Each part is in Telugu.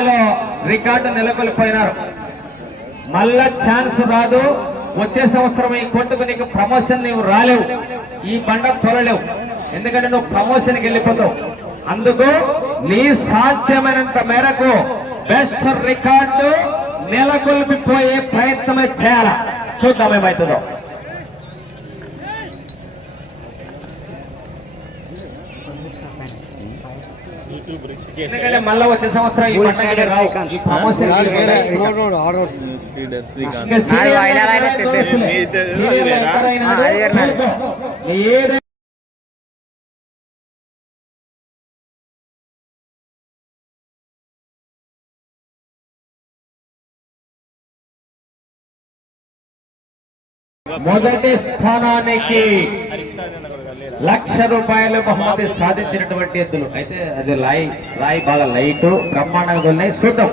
ఆటలో రికార్డు నెలకొల్పోయినారు. మళ్ళా ఛాన్స్ రాదు. వచ్చే సంవత్సరం ఈ కొట్టుకు నీకు ప్రమోషన్ నీవు రాలేవు. ఈ బండ చూడలేవు ఎందుకంటే నువ్వు ప్రమోషన్కి వెళ్ళిపోతావు. అందుకు నీ సాధ్యమైనంత మేరకు బెస్ట్ రికార్డు నెలకొల్పిపోయే ప్రయత్నమే చేయాల? చూద్దాం ఏమవుతుందో ఎందుకంటే మళ్ళా వచ్చే సంవత్సరం ఈ పండగ రావు ఈ ప్రమోషన్ ఏదైనా మొదటి స్థానానికి లక్ష రూపాయల బహుమతి సాధించినటువంటి ఎద్దులు. అయితే అది లాయి లాయి బాగా లైట్ బ్రహ్మాండంగా ఉన్నాయి. చూద్దాం.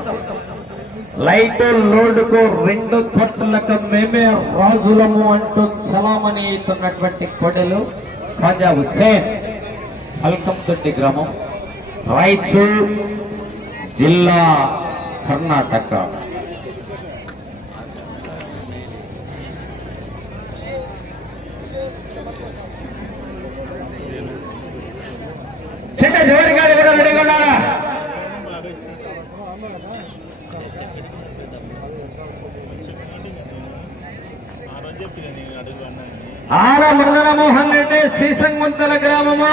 లైట్ లోడుకు రెండు తొట్టులకు మేమే రాజులము అంటూ చలామణి ఇస్తున్నటువంటి కొడలు ఖాజా హుస్సేన్ అల్కంతొట్టి గ్రామం. రాయచూర్ జిల్లా కర్ణాటక. చిన్న జోడి గారు కూడా రెడీగా ఉన్నారా ఆల మండల రెడ్డి శ్రీసంగుంతల గ్రామము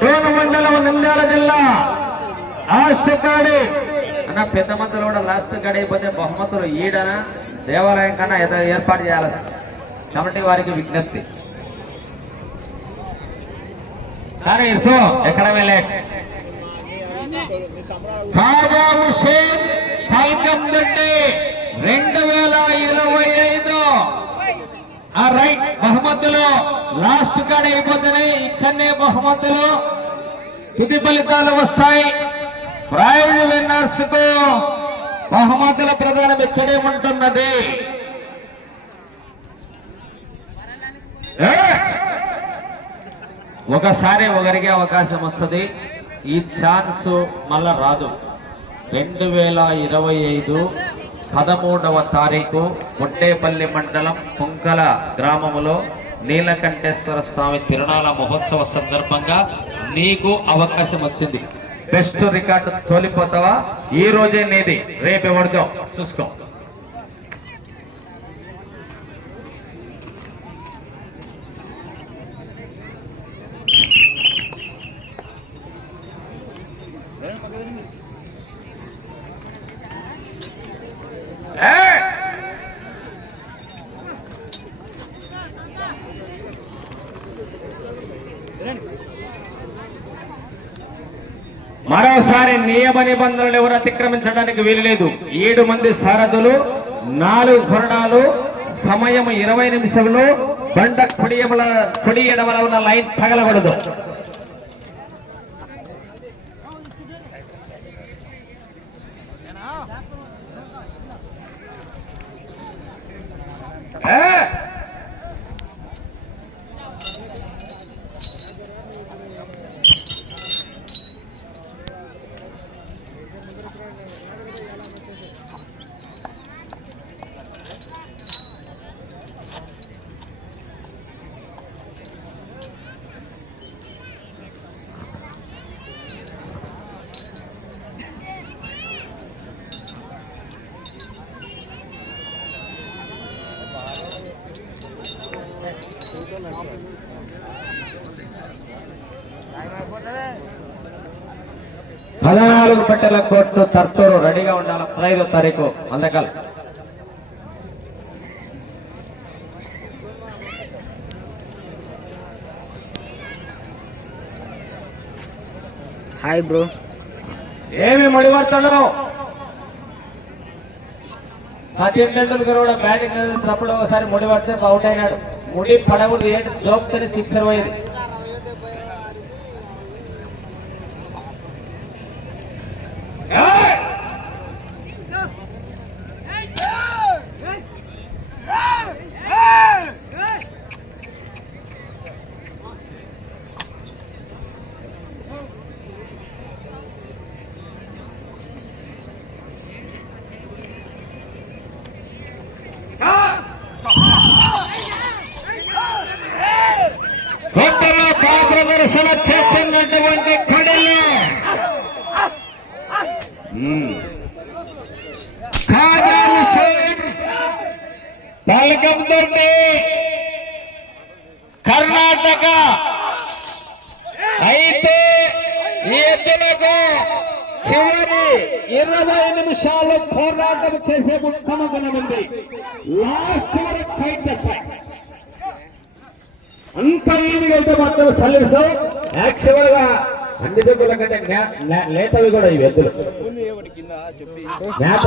తోను మండలం నంద్యాల జిల్లా. లాస్ట్ కాడి అన్న పెద్ద మంత్రులు కూడా లాస్ట్ కాడి అయిపోతే బహుమతులు ఈడన? దేవాలయం కన్నా ఏదో ఏర్పాటు చేయాలి కమిటీ వారికి విజ్ఞప్తి. కానీ సో ఎక్కడ వెళ్ళే? ఖాజా హుసేన్ పల్కం రెండు వేల ఇరవై ఐదు. ఆ రైట్ బహుమతులు లాస్ట్ కాడ అయిపోతున్నాయి ఇక్కడనే బహుమతులు తుది ఫలితాలు వస్తాయి. ప్రైజ్ విన్నర్స్కు బహుమతుల ప్రధానం ఇక్కడే ఉంటున్నది. ఒకసారి ఒకరికి అవకాశం వస్తుంది. ఈ ఛాన్స్ మళ్ళా రాదు. రెండు వేల ఇరవై ఐదు పదమూడవ తారీఖు ముట్టేపల్లి మండలం కుంకల గ్రామములో నీలకంఠేశ్వర స్వామి తిరునాళ మహోత్సవ సందర్భంగా నీకు అవకాశం వచ్చింది. బెస్ట్ రికార్డు తోలిపోతావా? ఈ రోజే నీది. రేపు ఎవరిదో చూసుకో. నియమ నిబంధనలు ఎవరు అతిక్రమించడానికి వీలులేదు. ఏడు మంది సారథులు నాలుగు కొరడాలు సమయం ఇరవై నిమిషంలో బండ కుడి ఎడమల కుడి ఎడమల ఉన్న లైన్ తగలకూడదు ఏ! పదనాలుగు పట్టెల కోర్టు తర్తూరు రెడీగా ఉండాలి పదహైదో తారీఖు అందకాల హాయ్ బ్రో. ఏమి మడిపడుతున్నావు? సచిన్ టెండూల్కర్ కూడా బ్యాటింగ్ చేసినప్పుడు ఒకసారి ముడి పడితే అవుట్ అయినాడు. ముడి పడవుడు ఏంటి? జోక్తని సిక్సర్ పోయింది వరుసల చేస్తున్నటువంటి కడలు పల్కందొడ్డి కర్ణాటక. అయితే ఈ ఎద్దులకు చివరి ఇరవై నిమిషాలు పోరాటం చేసే ఉత్తమగుణ ఉంది లాస్ట్ వరకు ఫైట్ చేశాయి అంత ఏమి మాత్రం సర్వీస్ యాక్చువల్గా అన్ని దగ్గర కంటే లేతవి కూడా ఈ ఎద్దులు మేత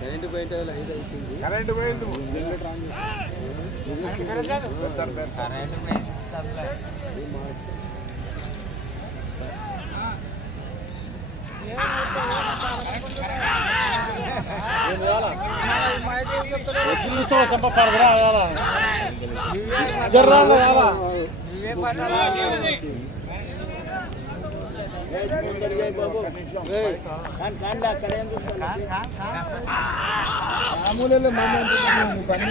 కరెంట్ పోయింటే లైట్ అవుతుంది కరెంట్ పోయింది వద్దులుస్తావా చంప పడదరా జర్రా రావా మామూలు మమ్మల్ని పని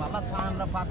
మళ్ళా పాట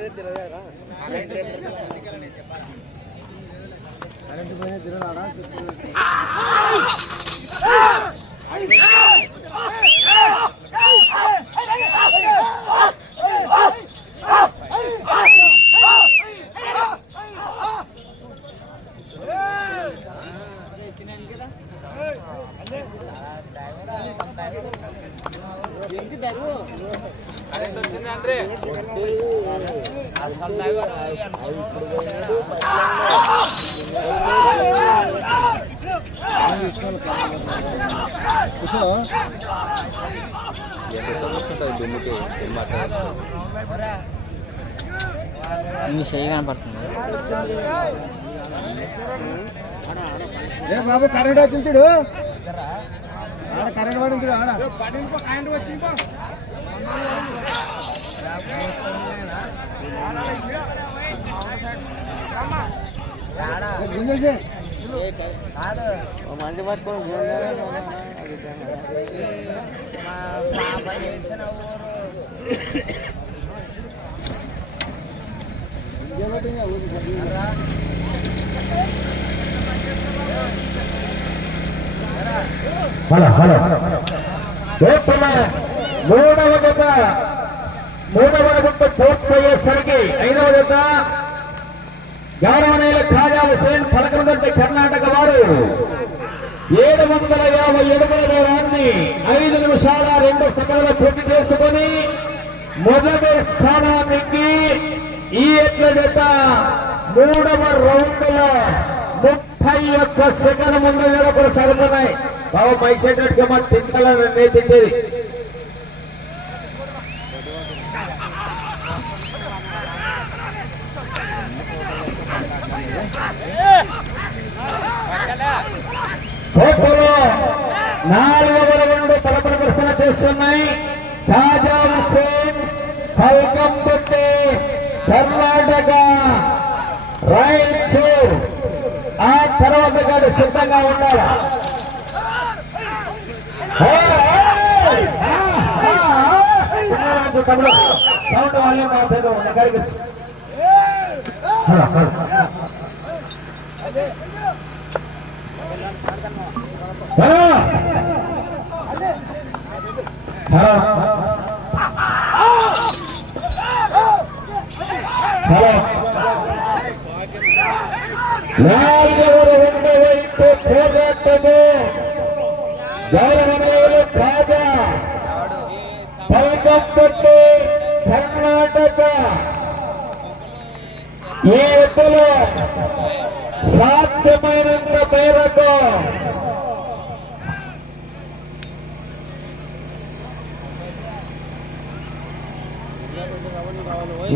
నీ చెయ్యి కనపడుతుంది ఏ బాబు కరెంట్ వచ్చింది చూడు. ఆడ కరెంట్ పడింది చూడు ఆడ. కరెంట్ వచ్చింది మంది అది హలో హలో ఓపెన్ మూడవ జత మూడవ గుంట పోయేసరికి ఐదవ జత యారవనేల ఖాజా హుసేన్ పలకమందంటే కర్ణాటక వారు ఏడు వందల యాభై ఎనిమిది దూరాన్ని ఐదు నిమిషాల రెండు సెకండ్ల పూర్తి చేసుకొని మొదటి స్థానానికి ఈ ఎట్ల జత మూడవ రౌండ్లో ముప్పై ఒక్క సెకండ్ ముందు కూడా కొనసాగుతున్నాయి బాబు పై చెట్టు మా తింటాలని తిట్టేది. నాలుగవ రౌండ్ పరపర ప్రశ్న చేస్తున్నాయి. తాజా హుసేన్ పల్కం కల్కంపట్టి కర్ణాటక రాయచూర్ ఆ తర్వాత కాదు సిద్ధంగా ఉండాలి తమ్ముడు. సౌండ్ ఉన్న హలో. హలో హలో హలో నాలుగవ రెండు వైపు పోరాటము గౌరవనీయులు కాగా పలకంపట్టి కర్ణాటక ఈ ఎత్తులో సాధ్యమైనంత మేరకు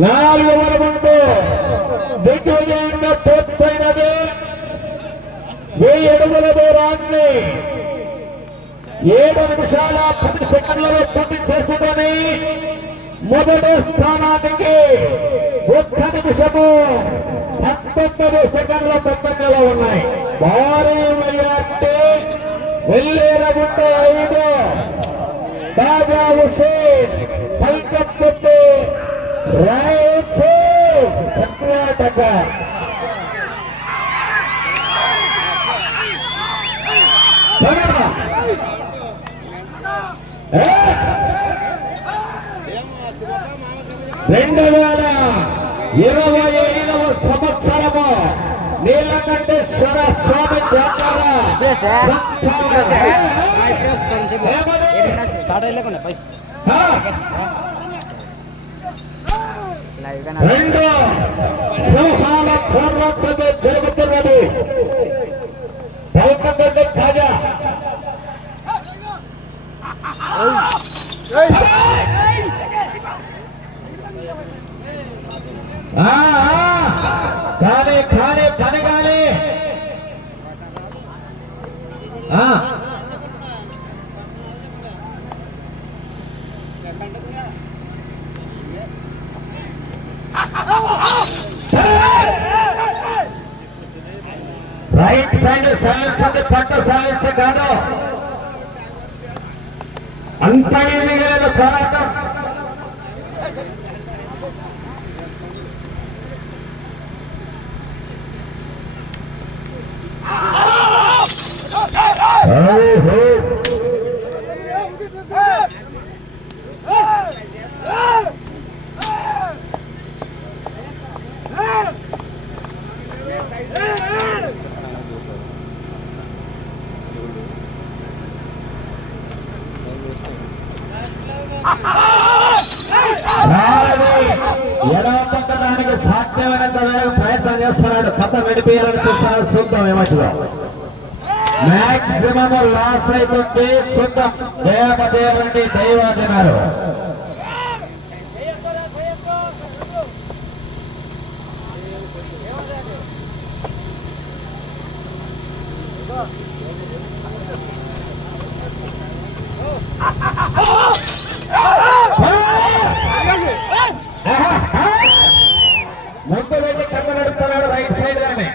నాలుగు రౌండ్ దిగ్విజయంగా పూర్తయినది వెయ్యి అడుగుల దూరాన్ని ఏడు నిమిషాల పది సెకండ్లలో పూర్తి చేసుకొని మొదటి స్థానానికి ఒక్క నిమిషము పంతొమ్మిది సెకండ్ల తప్పకలో ఉన్నాయి. భారీ మెజార్టీ వెళ్ళేరగుంట ఐదు. బాగా హుసేన్ పల్కప్పటి రాయచూర్ కర్ణాటక? రెండు వేల ఇరవై ఐదవ సంవత్సరము నీలకంఠేశ్వర స్వామి? స్టార్ట్గా రెండు సింహాల పోరాటమే జరుగుతున్నది పల్కగడ్డ ఖాజా ఆ, ఆ, కానీ కానీ కానీ కానీ ఆ. రైట్ సైడ్ సైలెన్స్ పట్ట సాధించి కాదు. అంత ఈజీగా లేదు పోరాటం ఓహో. రావాలి. ఎడమ పక్కడానికి సాధ్యమైనంత మేరకు ప్రయత్నం చేస్తున్నాడు కథ విడిపోయాలని చూస్తున్నాడు చూద్దాం ఏమవుతుందో మాక్సిమం లాస్ అవుతుంది చూద్దాం దేవదేవుని దైవాదినారు Ha ha కథ నడుపుతున్నాడు రైట్ సైడ్ గానే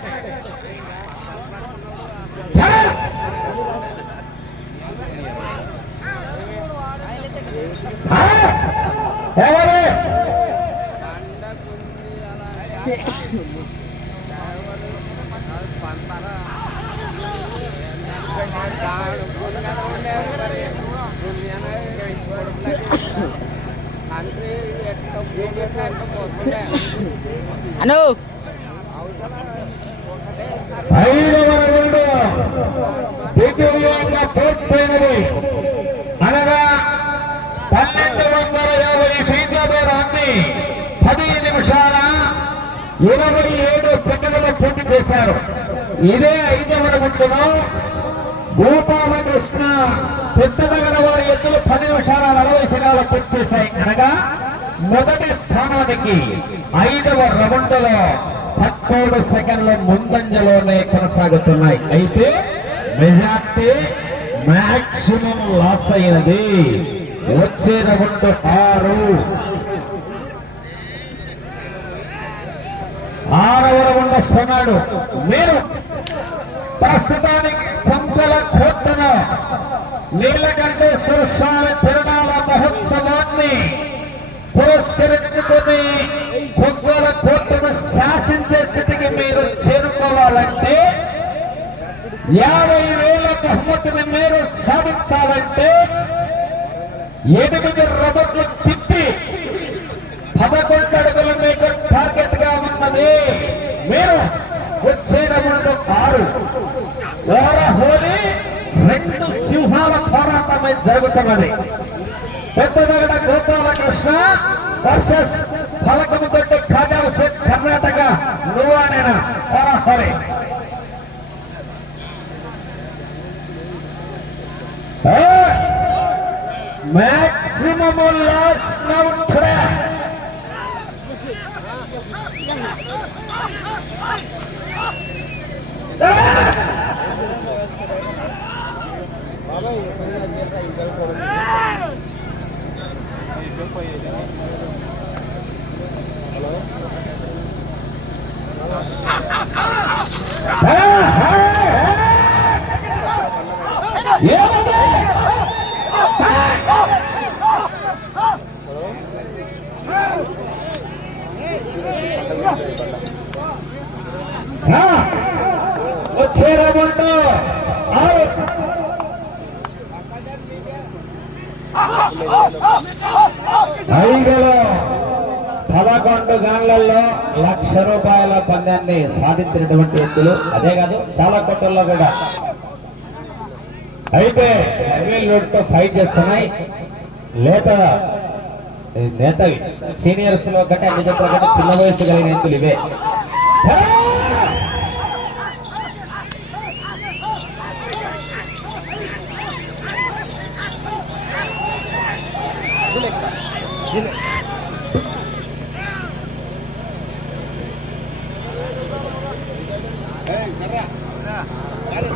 అను. ఐదవ రౌండ్ ద్వితీయంగా పూర్తయినది అనగా పన్నెండు వందల యాభై ఫీట్ల దూరాన్ని పది నిమిషాల ఇరవై ఏడు సెకండ్లు పూర్తి చేశారు. ఇదే ఐదవ రౌండ్లో గోపాలకృష్ణ పెద్దనగర వారి ఎత్తులు పది నిమిషాల నలభై సెకండ్లు పూర్తి చేశాయి. అనగా మొదటి స్థానానికి ఐదవ రౌండ్లో పదమూడు సెకండ్ల ముందంజలోనే కొనసాగుతున్నాయి. అయితే మెజార్టీ మాక్సిమం లాస్ అయినది వచ్చే రౌండ్ ఆరు. ఆరవ రౌండ్ వస్తున్నాడు. మీరు ప్రస్తుతానికి పంపల కోటను నీలకంఠేశ్వర స్వామి తిరునాళ మహోత్సవాన్ని పురస్కరించుకుని కుక్కల కోర్టును శాసించే స్థితికి మీరు చేరుకోవాలంటే యాభై వేల బహుమతిని మీరు సాధించాలంటే ఎనిమిది రబ్బర్లు తిప్పి పదకొండు అడుగులు మీకు టార్గెట్గా ఉన్నది. మీరు వచ్చే కారు ఆరు. ఓర హోలీ రెండు సింహాల పోరాటమే జరుగుతున్నది. పెద్దదగడ గోపాలకృష్ణ వర్సెస్ పలకము తొట్టి ఖాజా హుసేన్ కర్ణాటక నువ్వానేనా ఓర హోలీ మాక్సిమం లాస్ట్ రౌండ్ ట్రాక్ వచ్చే రౌండ్ ఆరు ఐదులో పదకొండు గాన్లలో లక్ష రూపాయల పందాన్ని సాధించినటువంటి వ్యక్తులు. అదే కాదు చాలా కొట్టల్లో కూడా. అయితే హైవే రోడ్ ఫైట్ చేస్తున్నాయి. లేత నేతవి సీనియర్స్లో కంటే అన్ని జట్ల కంటే చిన్న వయసు కలిగిన వ్యక్తులు ఇవే. ఆరవ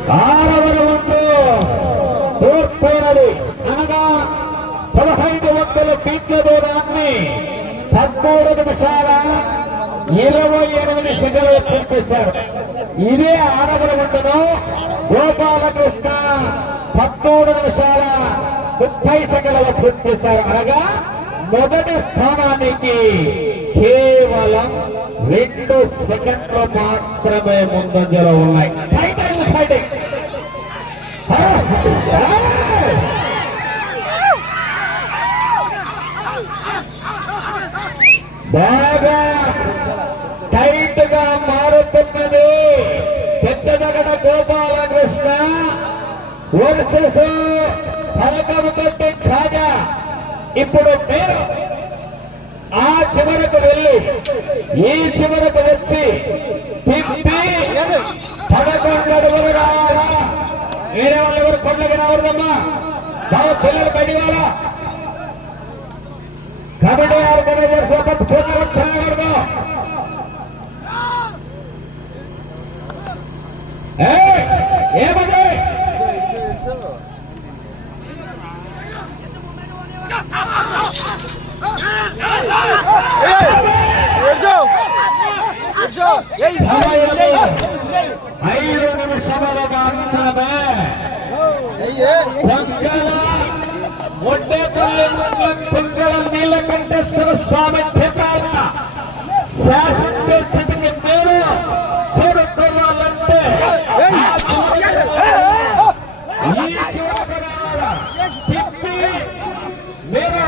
రౌండ్ పూర్తయినది అనగా పదహైదు వందల ఫీట్ల దూరాన్ని పదమూడు నిమిషాల ఇరవై ఎనిమిది సెకండ్లు పూర్తిస్తారు ఇదే ఆరవ రౌండ్ను గోపాలకృష్ణ పదమూడు నిమిషాల ముప్పై సెకండ్లు పూర్తిస్తారు అనగా మొదటి స్థానానికి కేవలం రెండు సెకండ్లు మాత్రమే ముందంజలో ఉన్నాయి. ఫైటింగ్ ఫైటింగ్ బాగా టైట్గా మారుతున్నది. పెద్దదగడ గోపాలకృష్ణ వర్సెస్ పలకము తట్టి ఖాజా ఇప్పుడు మీరు ఆ చివరకు వెళ్ళి ఈ చివరకు వచ్చి తిప్పి పదకొండు అడుగులు రావాలా వేరే వాళ్ళు ఎవరు కొండకి రావద్దమ్మా బాబు పిల్లలు రావాలా కబడ్డీ ఆర్గనైజర్ వచ్చాడు ఏమది ఐదు నిమిషములుగా అంచనమే పొంగల ఒడ్డేపల్లి మండలం పొంగల నీలకంఠేశ్వర స్వామి క్షేత్రాల శాసన స్థితికి మీరు చేరుకోవాలంటే ఈ చివరకు రావాలా. తిప్పి మీరు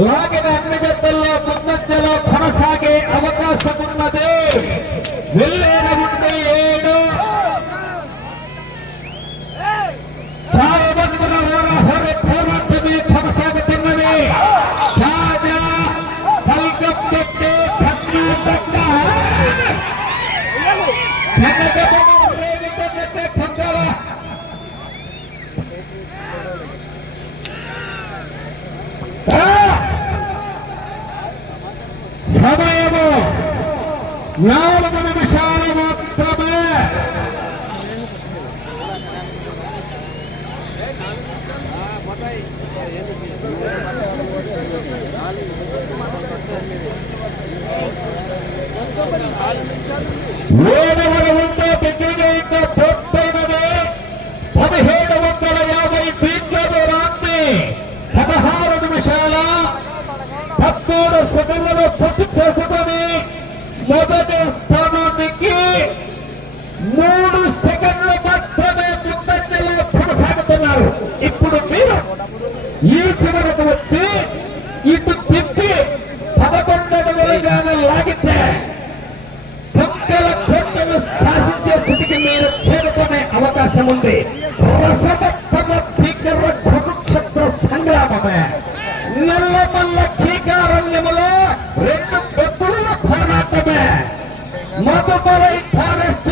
లాగిన అన్ని కొనసాగే అవకాశం ఉన్నది నాలుగు నిమిషాలు మాత్రమే ఏడవది ఉంటే బిడ్డగా ఇంకా పూర్తయినది పదిహేడు వందల యాభై ఫీట్ల దూరాన్ని పదహారు నిమిషాల పదమూడు సెకండ్లలో పూర్తి చేసుకొని మొదటి స్థానానికి మూడు సెకండ్ల మాత్రమే ముందంజలో కొనసాగుతున్నారు ఇప్పుడు మీరు ఈ చివరకు వచ్చి ఇటు తిప్పి పదకొండు లాగితే పక్కల కోటను శాసించే స్థితికి మీరు చేరుకునే అవకాశం ఉంది. రసవత్తమ భీకర కురుక్షేత్ర సంగ్రామమే. నల్లమల్ల కీకారణ్యములో రెండు పెద్దల పోరాటమే మధుమలై ఫారెస్ట్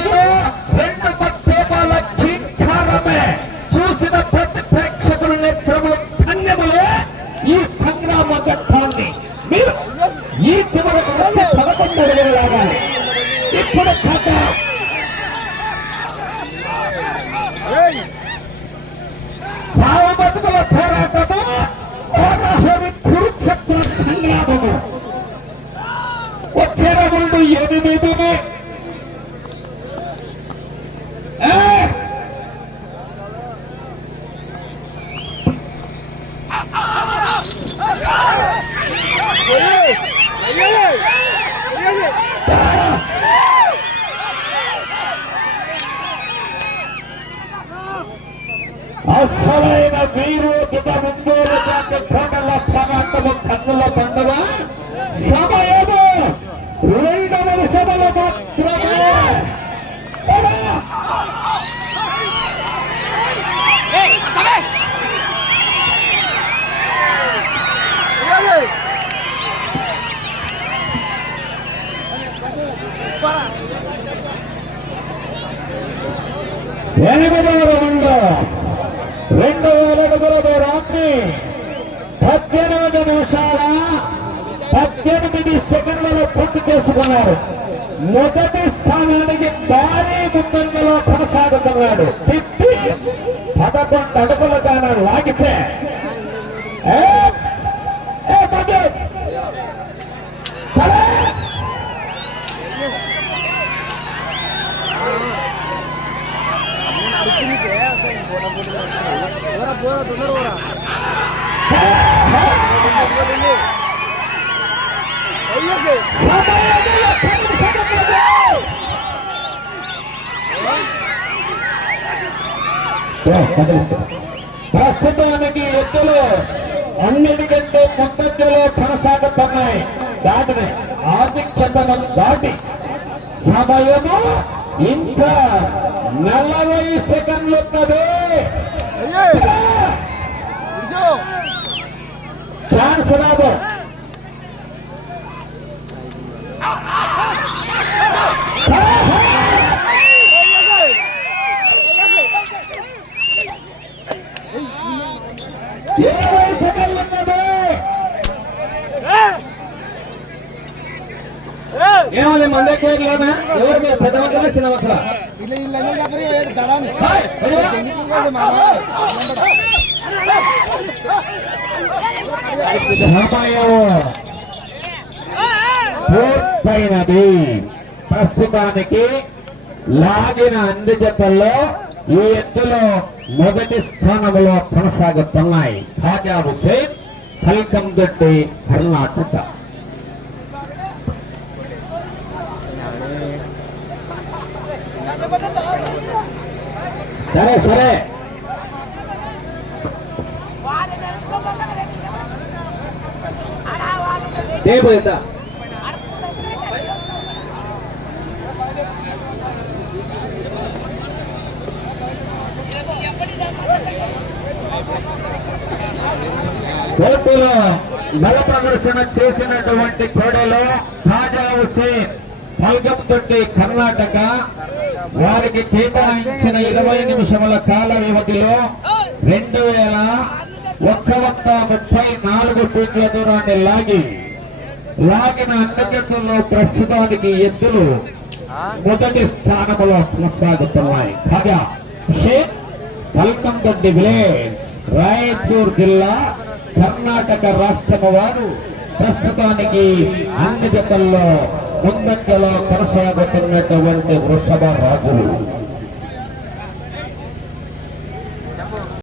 వచ్చిన ముందు ఎనిమిదిని ఏ? అసలైన వీరు దిగ ముందూరు జాతి కోటల పోరాటము కన్నుల పండుగ సమయము రెండవ సభలు మాత్రమే ఎలా? ఎనిమిదవ రౌండ్. రెండు అడుగుల దూరాన్ని పద్దెనిమిది నిమిషాల పద్దెనిమిది సెకండ్లలో పూర్తి చేసుకున్నారు. మొదటి స్థానానికి భారీ ముందంజలో కొనసాగుతున్నాడు. తిప్పి పదకొండు అడుగులుగానే లాగితే ఏ, ఏ మగేష్! సరే! పోరా పోరా తొందర పోరా అయ్యకే ప్రస్తుతానికి ఎత్తులు అన్నిటికంటే ముందంజలో కొనసాగుతున్నాయి. దాటిని ఆధిక్యతను దాటి సమయము ఇంకా నలభై సెకండ్లు ఉన్నది. ఛాన్స్ రాదు. ఇరవై సెకండ్లు ఉన్నది ఏమని మన దగ్గర ఎవరు? పెద్ద మక్కల చిన్న మక్కల దడాని పూర్తయినది. ప్రస్తుతానికి లాగిన అన్ని జతల్లో ఈ ఎత్తులో మొదటి స్థానంలో కొనసాగుతున్నాయి. ఖాజా హుసేన్ దొడ్డి కర్ణాటక. సరే సరే. టేబుల్ ఎంత? కోర్టులో బల ప్రదర్శన చేసినటువంటి కోడలో తాజా హుసేన్ పల్గం తొట్టి కర్ణాటక. వారికి కేటాయించిన ఇరవై నిమిషముల కాల వ్యవధిలో రెండు వేల ఒక్క వంద ముప్పై నాలుగు ఫీట్ల దూరాన్ని లాగి లాగిన అన్నగతుల్లో ప్రస్తుతానికి ఎద్దులు మొదటి స్థానంలో కొనసాగుతున్నాయి. కాగా షేక్ పల్కందొడ్డి విలేజ్ రాయచూర్ జిల్లా కర్ణాటక రాష్ట్రము వారు ప్రస్తుతానికి అన్ని జతల్లో ముందంజలో కొనసాగుతున్నటువంటి వృషభ రాజులు.